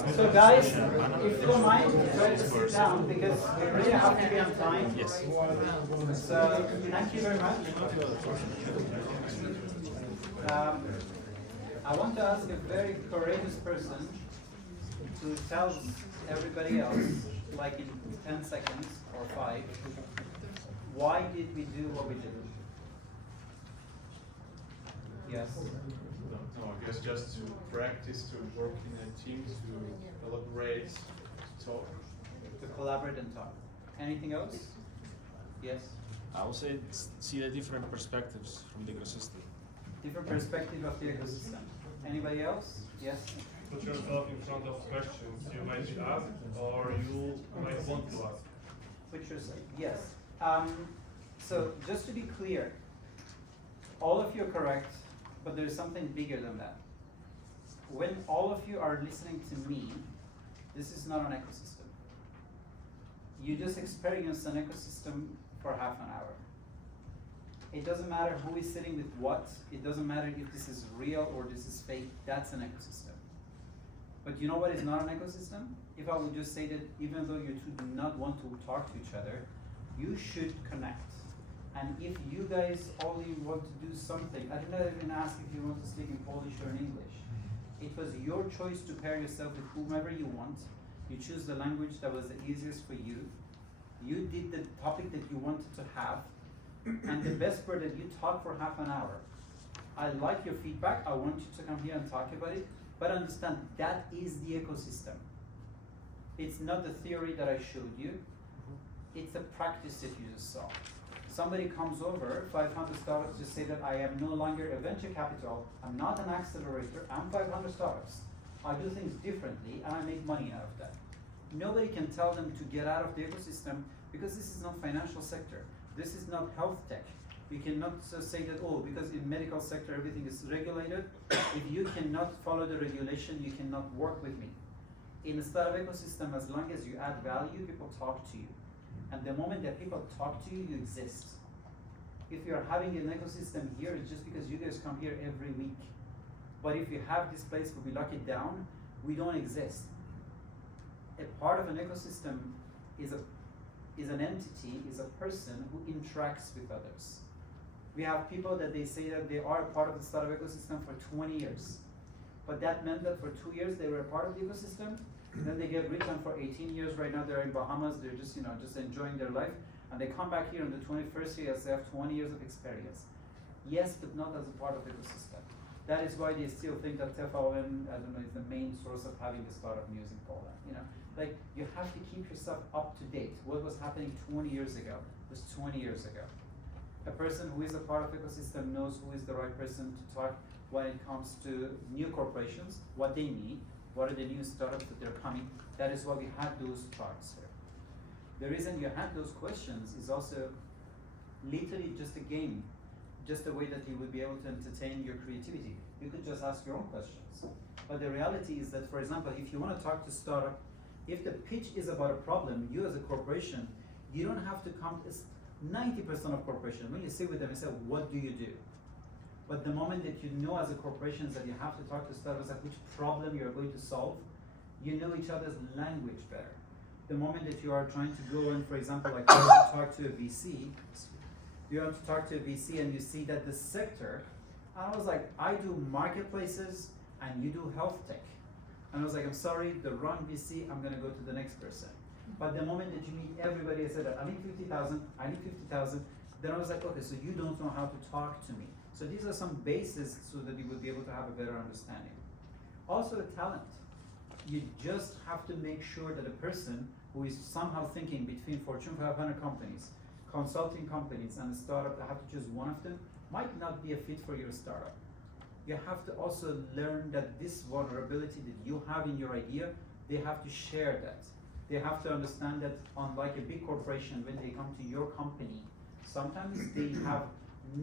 So guys, if you don't mind, try to sit down because we really have to be on time. Yes. So thank you very much. I want to ask a very courageous person to tell everybody else, like in 10 seconds or 5, why did we do what we did? Yes. No, I guess just to practice, to work in a team, to collaborate, to talk. To collaborate and talk. Anything else? Yes. I would say see the different perspectives from the ecosystem. Different perspective of the ecosystem. Anybody else? Yes. Put yourself in front of questions you might ask or you might want to ask. Put yourself. Yes. So just to be clear, all of you are correct, but there is something bigger than that. When all of you are listening to me, this is not an ecosystem. You just experience an ecosystem for half an hour. It doesn't matter who is sitting with what. It doesn't matter if this is real or this is fake. That's an ecosystem. But you know what is not an ecosystem? If I would just say that even though you two do not want to talk to each other, you should connect. And if you guys only want to do something, I did not even ask if you want to speak in Polish or in English. It was your choice to pair yourself with whomever you want. You choose the language that was the easiest for you. You did the topic that you wanted to have. And the best part that you talk for half an hour. I like your feedback. I want you to come here and talk about it. But understand, that is the ecosystem. It's not the theory that I showed you. It's the practice that you just saw. Somebody comes over, 500 startups, just say that I am no longer a venture capital, I'm not an accelerator, I'm 500 startups. I do things differently and I make money out of that. Nobody can tell them to get out of the ecosystem because this is not financial sector. This is not health tech. We cannot say that, oh, because in medical sector everything is regulated. If you cannot follow the regulation, you cannot work with me. In the startup ecosystem, as long as you add value, people talk to you. And the moment that people talk to you, you exist. If you're having an ecosystem here, it's just because you guys come here every week. But if you have this place where we lock it down, we don't exist. A part of an ecosystem is an entity, is a person who interacts with others. We have people that they say that they are a part of the startup ecosystem for 20 years. But that meant that for 2 years they were a part of the ecosystem, and then they get rich, and for 18 years right now they're in Bahamas, they're just just enjoying their life, and they come back here in the 21st year as they have 20 years of experience. Yes, but not as a part of the ecosystem. That is why they still think that TFON, I don't know, is the main source of having the startup news in Poland. Like, you have to keep yourself up to date. What was happening 20 years ago was 20 years ago. A person who is a part of the ecosystem knows who is the right person to talk when it comes to new corporations, what they need, what are the new startups that they're coming. That is why we had those talks here. The reason you had those questions is also literally just a game, just a way that you would be able to entertain your creativity. You could just ask your own questions. But the reality is that, for example, if you want to talk to startup, if the pitch is about a problem, you as a corporation, you don't have to come, 90% of corporations, when you sit with them and say, what do you do? But the moment that you know as a corporation that you have to talk to startups like which problem you're going to solve, you know each other's language better. The moment that you are trying to go and, for example, like you want to talk to a VC, you want to talk to a VC and you see that the sector, I was like, I do marketplaces and you do health tech. And I was like, I'm sorry, the wrong VC, I'm gonna go to the next person. But the moment that you meet everybody, I said that I need 50,000, I need 50,000, then I was like, okay, so you don't know how to talk to me. So these are some bases so that you would be able to have a better understanding. Also the talent. You just have to make sure that a person who is somehow thinking between Fortune 500 companies, consulting companies, and a startup that have to choose one of them, might not be a fit for your startup. You have to also learn that this vulnerability that you have in your idea, they have to share that. They have to understand that unlike a big corporation, when they come to your company, sometimes they have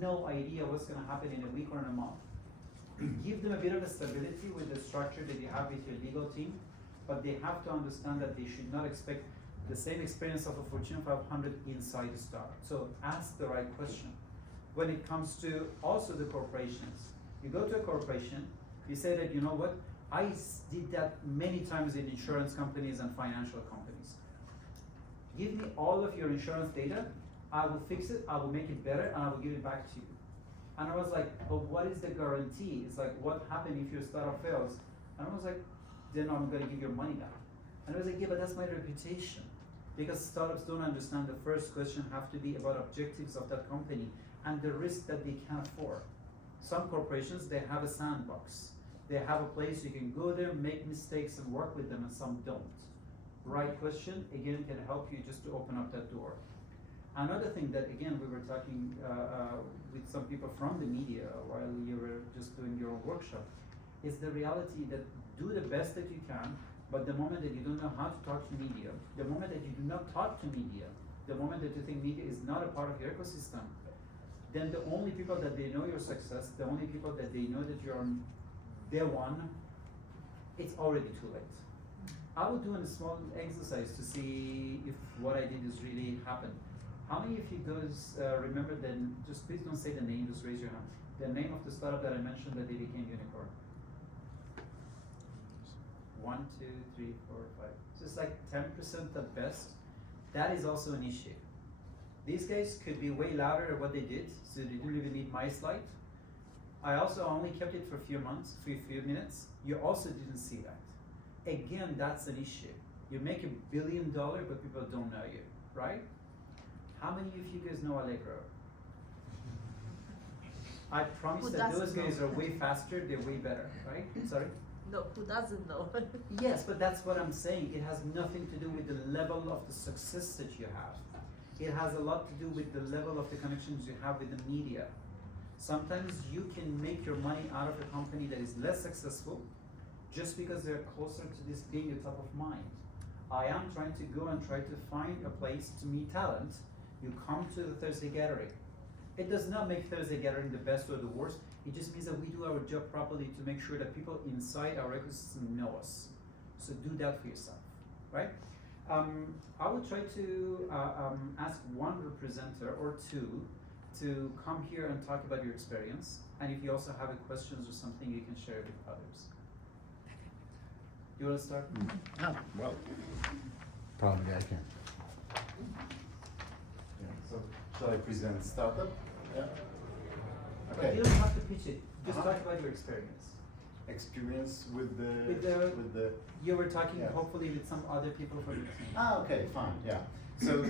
no idea what's going to happen in a week or in a month. Give them a bit of a stability with the structure that you have with your legal team, but they have to understand that they should not expect the same experience of a Fortune 500 inside the startup. So ask the right question. When it comes to also the corporations, you go to a corporation, you say that, you know what, did that many times in insurance companies and financial companies. Give me all of your insurance data, I will fix it, I will make it better, and I will give it back to you. And I was like, but what is the guarantee? It's like, what happens if your startup fails? And I was like, then I'm gonna give your money back. And I was like, yeah, but that's my reputation. Because startups don't understand the first question have to be about objectives of that company and the risk that they can afford. Some corporations, they have a sandbox. They have a place you can go there, make mistakes and work with them, and some don't. Right question, again, can help you just to open up that door. Another thing that, again, we were talking with some people from the media while you were just doing your own workshop, is the reality that do the best that you can, but the moment that you don't know how to talk to media, the moment that you do not talk to media, the moment that you think media is not a part of your ecosystem, then the only people that they know your success, the only people that they know that you're on day one, it's already too late. I would do a small exercise to see if what I did is really happened. How many of you guys remember then, just please don't say the name, just raise your hand. The name of the startup that I mentioned that they became unicorn. 1, 2, 3, 4, 5. So it's like 10% at best. That is also an issue. These guys could be way louder at what they did, so they didn't even need my slide. I also only kept it for a few months, for a few minutes. You also didn't see that. Again, that's an issue. You make $1 billion, but people don't know you, right? How many of you guys know Allegro? I promise Who that those doesn't guys know? are way faster, they're way better, right? Sorry? No, who doesn't know? Yes, but that's what I'm saying. It has nothing to do with the level of the success that you have. It has a lot to do with the level of the connections you have with the media. Sometimes you can make your money out of a company that is less successful just because they're closer to this being the top of mind. I am trying to go and try to find a place to meet talent. You come to the Thursday gathering. It does not make Thursday gathering the best or the worst. It just means that we do our job properly to make sure that people inside our ecosystem know us. So do that for yourself, right? I would try to ask one representative or two to come here and talk about your experience. And if you also have questions or something, you can share it with others. You want to start? Well, probably I can. Yeah, so shall I present startup? Yeah. But Okay. you don't have to pitch it. Just Uh-huh. talk about your experience. Experience with With the You were talking Yeah. hopefully with some other people from your team. okay, fine, yeah. So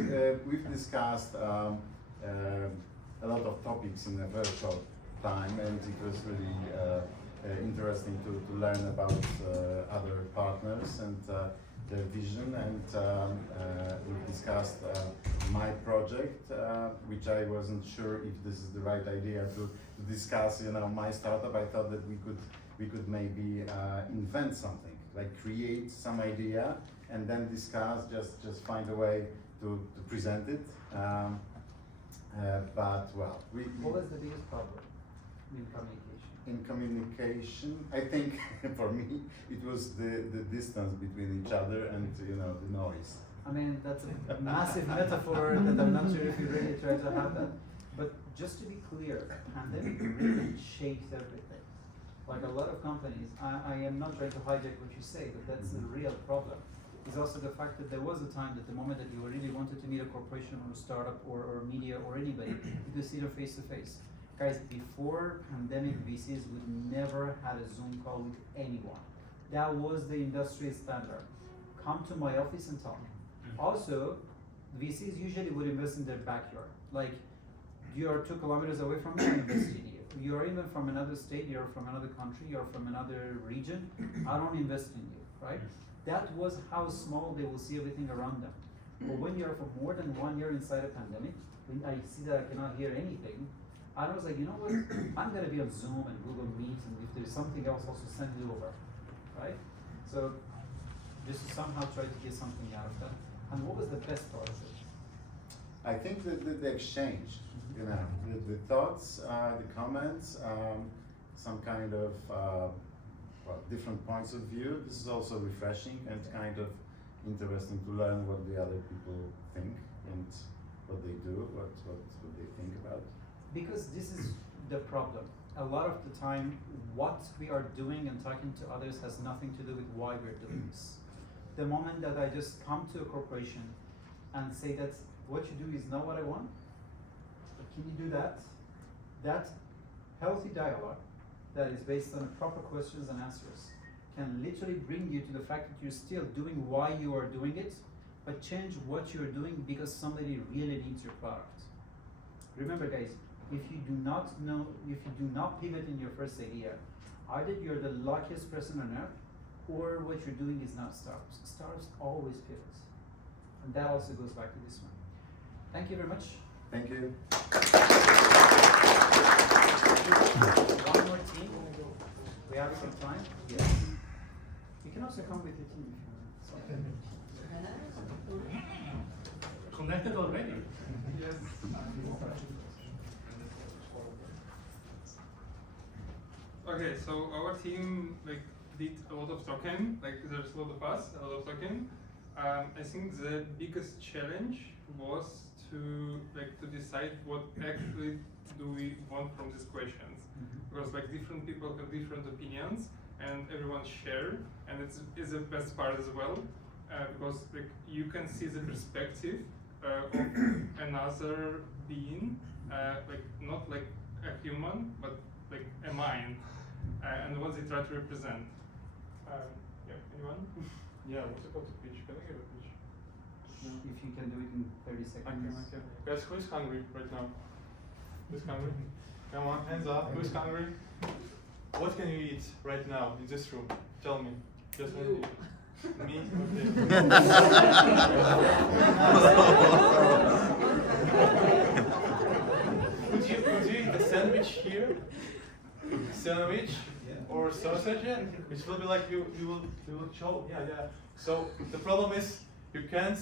we've discussed a lot of topics in a very short time, and it was really interesting to learn about other partners and their vision. And we've discussed my project, which I wasn't sure if this is the right idea to discuss. You know, my startup. I thought that we could maybe invent something, like create some idea and then discuss, just find a way to present it. But well, What was the biggest problem in communication? in communication, I think for me it was the distance between each other and the noise. I mean, that's a massive metaphor that I'm not sure if you really try to have that. But just to be clear, pandemic really shaped everything. Like a lot of companies, I am not trying to hijack what you say, but that's a real problem. It's also the fact that there was a time that the moment that you really wanted to meet a corporation or a startup or media or anybody, you could see them face to face. Guys, before pandemic, VCs would never had a Zoom call with anyone. That was the industry standard. Come to my office and talk. Also, VCs usually would invest in their backyard. Like, you are 2 kilometers away from me, I invest in you. You are even from another state, you're from another country, you're from another region, I don't invest in you, right? That was how small they will see everything around them. But when you're for more than 1 year inside a pandemic, when I see that I cannot hear anything, I was like, you know what? I'm gonna be on Zoom and Google Meet, and if there's something else, also send it over, right? So just to somehow try to get something out of that. And what was the best part of it? I think that the exchange, the thoughts, the comments, some kind of different points of view. This is also refreshing and kind of interesting to learn what the other people think and what they do, what they think about. Because this is the problem. a lot of the time, what we are doing and talking to others has nothing to do with why we're doing this. The moment that I just come to a corporation and say that what you do is not what I want, but can you do that? That healthy dialogue that is based on proper questions and answers can literally bring you to the fact that you're still doing why you are doing it, but change what you're doing because somebody really needs your product. Remember guys, if you do not pivot in your first idea, either you're the luckiest person on earth, or what you're doing is not startups. Startups always pivot. And that also goes back to this one. Thank you very much. Thank you. One more team. We have some time. Yes. You can also come with your team if you want. Connected already. Yes. Okay, so our team did a lot of talking. There's a lot of us, a lot of talking. I think the biggest challenge was to decide what actually do we want from these questions, because different people have different opinions and everyone share, and it's the best part as well, because you can see the perspective of another being, not like a human, but like a mind, and what they try to represent. Yeah, anyone? Yeah, what's about the pitch? Can I give a pitch? If you can do it in 30 seconds. Okay. Guys, who is hungry right now? Who's hungry? Come on, hands up. Who's hungry? What can you eat right now in this room? Tell me. Just one. Me? Okay. Could you eat a sandwich here? Sandwich or sausage? Which will be like you will choke. Yeah. So the problem is you can't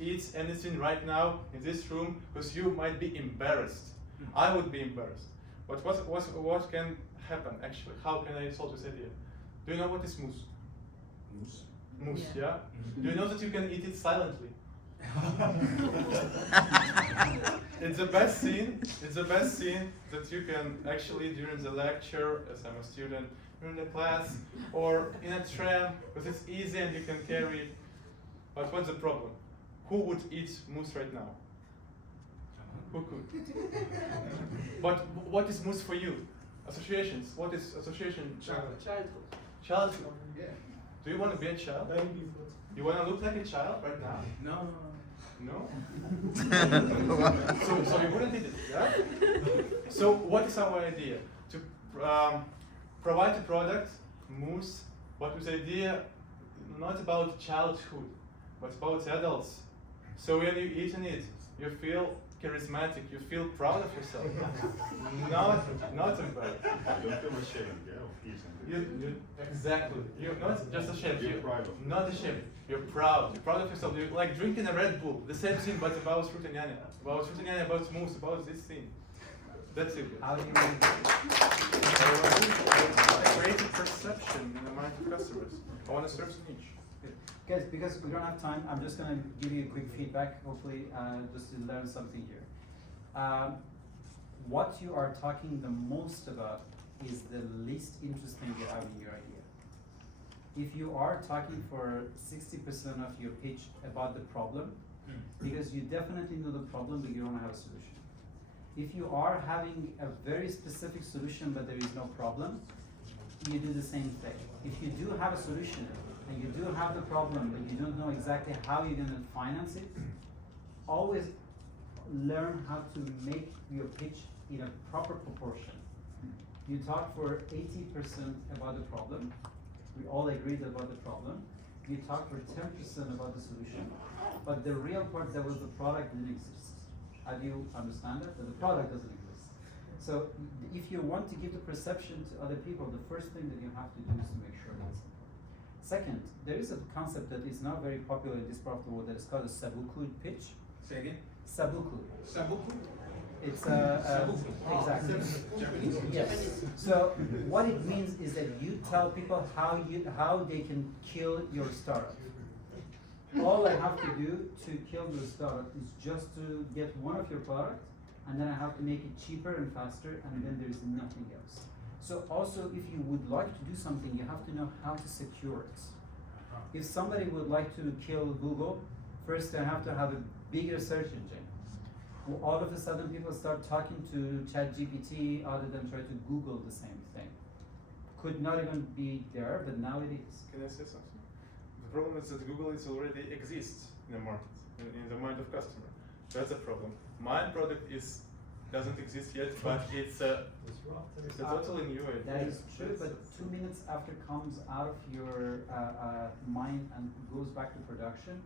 eat anything right now in this room because you might be embarrassed. I would be embarrassed. But what can happen actually? How can I solve this idea? Do you know what is mousse? Mousse, yeah? Do you know that you can eat it silently? It's the best thing that you can actually during the lecture, as I'm a student, during the class, or in a tram, because it's easy and you can carry it. But what's the problem? Who would eat mousse right now? Who could? But what is mousse for you? Associations. What is association? Childhood. Childhood. Yeah. Do you want to be a child? You want to look like a child right now? No? So you wouldn't eat it, yeah? So what is our idea? To provide a product, mousse, but with the idea not about childhood, but about adults. So when you eat it, you feel charismatic, you feel proud of yourself. not embarrassed. Don't feel ashamed, yeah, of eating. Exactly. You're not just ashamed. You're proud of it. Not ashamed. You're proud. You're proud of yourself. You're like drinking a Red Bull. The same thing, but about fruit and yana. About fruit and yana, about mousse, about this thing. That's it. How do you Create a perception in the mind of customers. I want to serve some each. Guys, because we don't have time, I'm just going to give you a quick feedback, hopefully, just to learn something here. What you are talking the most about is the least interesting you have in your idea. If you are talking for 60% of your pitch about the problem, because you definitely know the problem, but you don't have a solution. If you are having a very specific solution, but there is no problem, you do the same thing. If you do have a solution, and you do have the problem, but you don't know exactly how you're going to finance it, always learn how to make your pitch in a proper proportion. You talk for 80% about the problem. We all agreed about the problem. You talk for 10% about the solution, but the real part that was the product didn't exist. How do you understand that? That the product doesn't exist. So if you want to give the perception to other people, the first thing that you have to do is to make sure that's it. Second, there is a concept that is not very popular in this part of the world that is called a sabuku pitch. Say again? Sabuku. Sabuku? It's Sabuku. exactly. Japanese? Yes. So what it means is that you tell people how they can kill your startup. All I have to do to kill your startup is just to get one of your products, and then I have to make it cheaper and faster, and then there is nothing else. So also, if you would like to do something, you have to know how to secure it. If somebody would like to kill Google, first they have to have a bigger search engine. Well, all of a sudden, people start talking to ChatGPT other than try to Google the same thing. Could not even be there, but now it is. Can I say something? The problem is that Google is already exists in the market, in the mind of customer. That's a problem. My product doesn't exist yet, but it's a totally new idea. That is true, but 2 minutes after it comes out of your mind and goes back to production,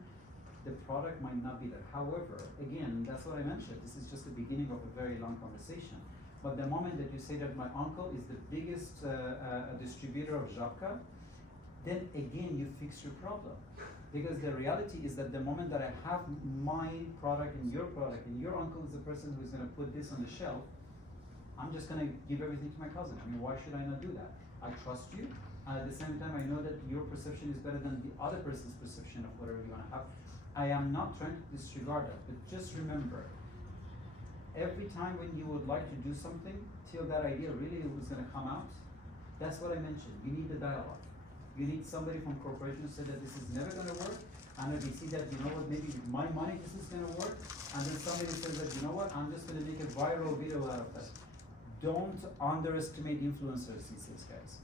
the product might not be there. However, again, that's what I mentioned. This is just the beginning of a very long conversation. But the moment that you say that my uncle is the biggest distributor of Żabka, then again you fix your problem. Because the reality is that the moment that I have my product and your uncle is the person who's going to put this on the shelf, I'm just going to give everything to my cousin. I mean, why should I not do that? I trust you, and at the same time, I know that your perception is better than the other person's perception of whatever you want to have. I am not trying to disregard that, but just remember, every time when you would like to do something, till that idea really was going to come out, that's what I mentioned. You need the dialogue. You need somebody from corporation who said that this is never going to work, and if you see that, you know what, maybe with my money this is going to work, and then somebody says that, you know what, I'm just going to make a viral video out of that. Don't underestimate influencers these days, guys.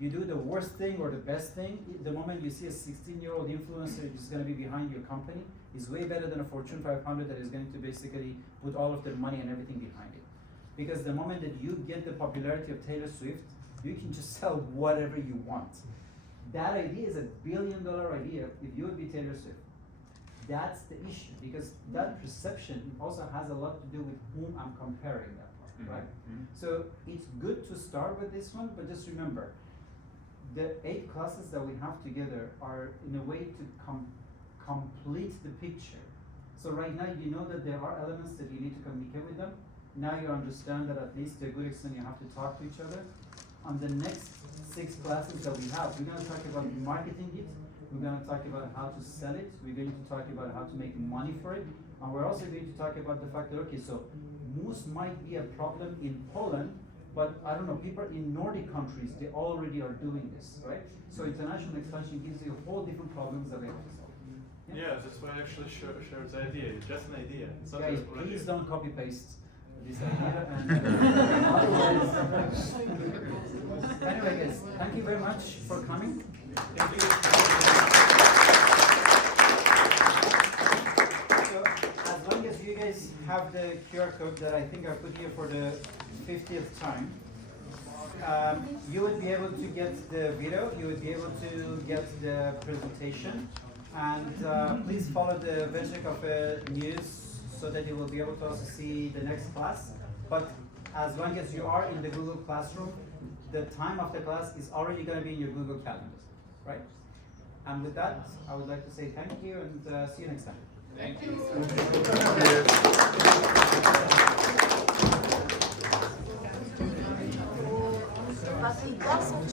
You do the worst thing or the best thing, the moment you see a 16-year-old influencer who's going to be behind your company, is way better than a Fortune 500 that is going to basically put all of their money and everything behind it. Because the moment that you get the popularity of Taylor Swift, you can just sell whatever you want. That idea is a $1 billion idea if you would be Taylor Swift. That's the issue, because that perception also has a lot to do with whom I'm comparing that one, right? So it's good to start with this one, but just remember, the 8 classes that we have together are in a way to complete the picture. So right now you know that there are elements that you need to communicate with them. Now you understand that at least to a good extent you have to talk to each other. On the next 6 classes that we have, we're going to talk about marketing it, we're going to talk about how to sell it, we're going to talk about how to make money for it, and we're also going to talk about the fact that, okay, so moose might be a problem in Poland, but I don't know, people in Nordic countries, they already are doing this, right? So international expansion gives you whole different problems that we have to solve. Yeah, that's why I actually shared the idea. It's just an idea. It's not Guys, a please idea. don't copy paste this idea, and otherwise. Anyway, guys, thank you very much for coming. Thank you. So, as long as you guys have the QR code that I think I put here for the 50th time, you would be able to get the video, you would be able to get the presentation, and please follow the Venture Cafe news so that you will be able to also see the next class. But as long as you are in the Google Classroom, the time of the class is already going to be in your Google Calendar, right? And with that, I would like to say thank you and see you next time. Thank you.